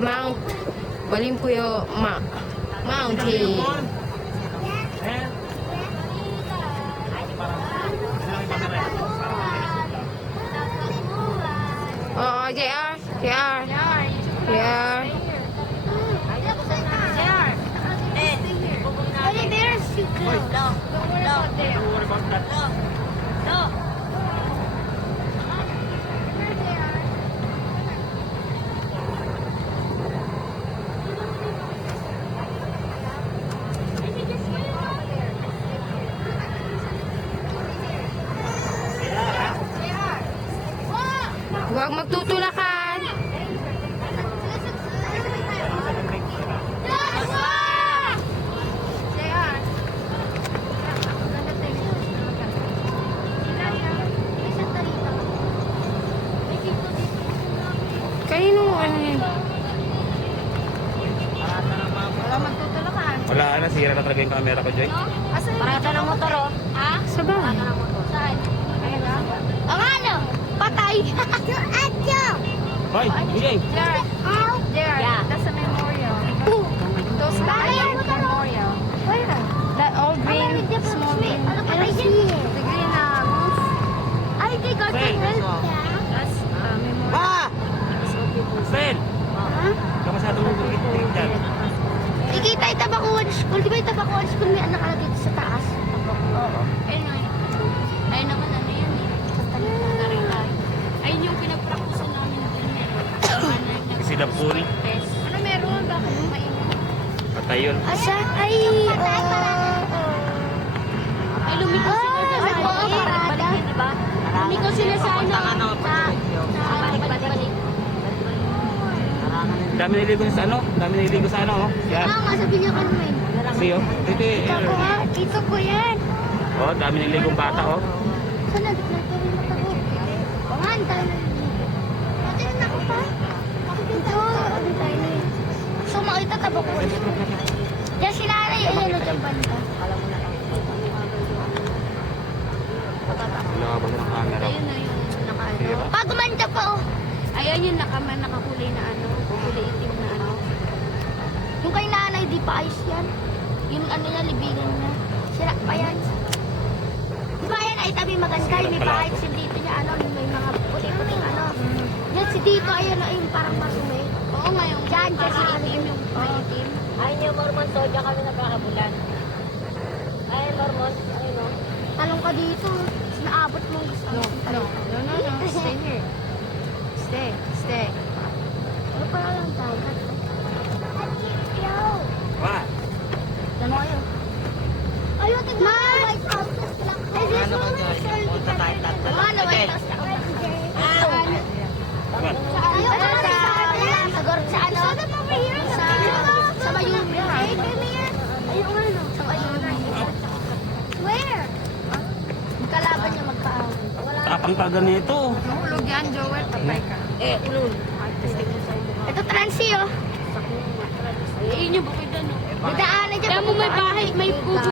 the mount. Galing po yung mountain. Oo, JR. JR. JR. Hey, there's you go. No. Huwag magtutulakan. Kanino ano yun? Wala magtutulakan. Wala na, sira na talaga yung camera ko, Joy. Parata ng motor, oh. Ha? Sa bahay. Saan? Ayun na. Ang ano? Patay. Hoy, Joy! There. Yeah. That's a memorial. Those memorial. Where? That old green, small green. The green roof. Ay, they got the roof. That's memorial. Ah! Ben! Kamasado mo yung dyan. Ikita yung Tabakuan School. Di ba yung Tabakuan School may anak dito sa taas? Oo. Ayun naman, ano yan eh. Ayun yung pinagpraktusan namin din eh. Kasi Dampuri. Ano meron? Bakit mainit? Patay yun. Asa? Ay, ay, lumiko sila sa balik-balik, di ba? Lumiko sila sa ano? Sa balik-balik. Dami niligo sa ano? Dami niligo sa ano, oh. Yan. Nga, sabi niya ka naman. See, oh. Dito, Ito ko ha? Ito ko yan. oh, dami niligong bata, oh. Saan na? Nagpapin mo tayo. Pangan, tayo na. Pati na ako pa. Ito, ano tayo na yun. So, makita taba ko. Diyan si nanay, ayun o dyan banda. Wala ba ng camera? Ayun na yung naka-ano. Pag gumanda pa oh. Ayan yung nakakulay na ano, kulay itim na ano. Yung kay nanay, di pa ayos yan. Yung ano niya, libigan niya. Sira pa yan. Di ba yan ay tabi maganda, yung may bahay si dito niya, ano, yung may mga puti-puting ano. Yan si dito, ayun, yung parang marumi. Oo nga, yung dyan si itim, yung itim. Ay, niyo, Mormon, so dyan kami nagkakabulan. Ay, Mormon, ayun o. Talong ka dito, naabot mo gusto mo. No. Stay here. Stay. Ano pa lang tayo? Wa! Diyan mo kayo. Ayun, tignan mo. White House lang. Ay, this one is Punta tayo tatlo. ano, White House lang. Come on. Ayun, sa ano? Sa Mayumi. Ayun, ano? Sa Mayumi. Where? Kalaban niya magkaawin. Tapang ka ganito. Nahulog yan, Joel. Patay ka. Ulul. Ito, transi, oh. Ayun yung bukid ano. May daanan dyan. Kaya mo may bahay, may puso.